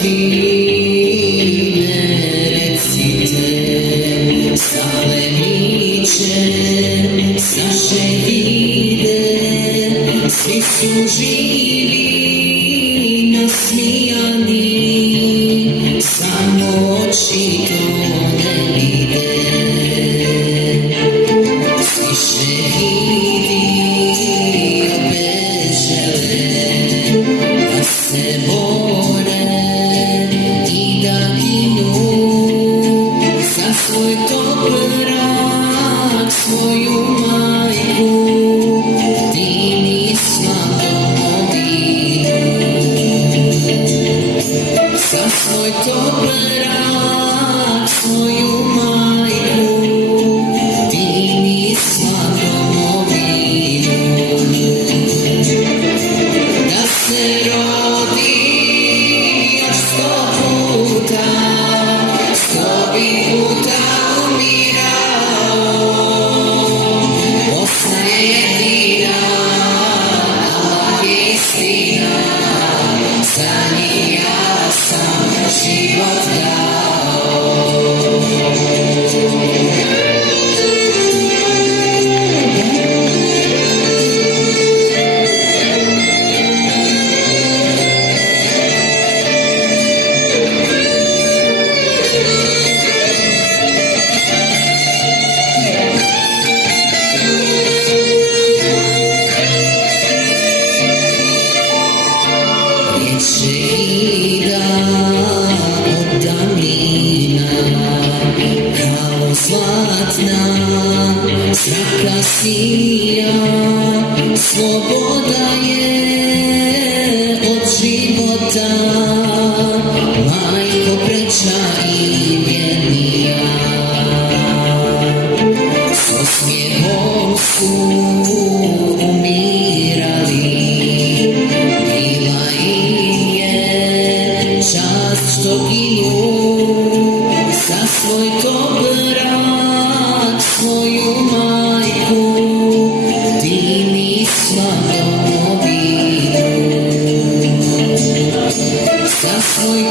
svine recite, stakleniče saše vide, svi su živi, nasmijani, samo oči to ne vide. Svi šehidi opet žele da se bore i da ginu za svoj toprak, svoju majku, tim islam domovinu. Za svoj toprak, svoju majku, tim islam domovinu. Da se rodi još 100 puta, 100 bi puta umirao. Bosna je jedina, Allah je istina, za njih ja sam život dao. Šehida od davnina, kao zlatna zraka sija, sloboda je od života, majko preča i vjernija. S osmijehom su umirali, bila im je čast što ginu za svoj toprak, svoju majku, din islam domovinu. Za svoj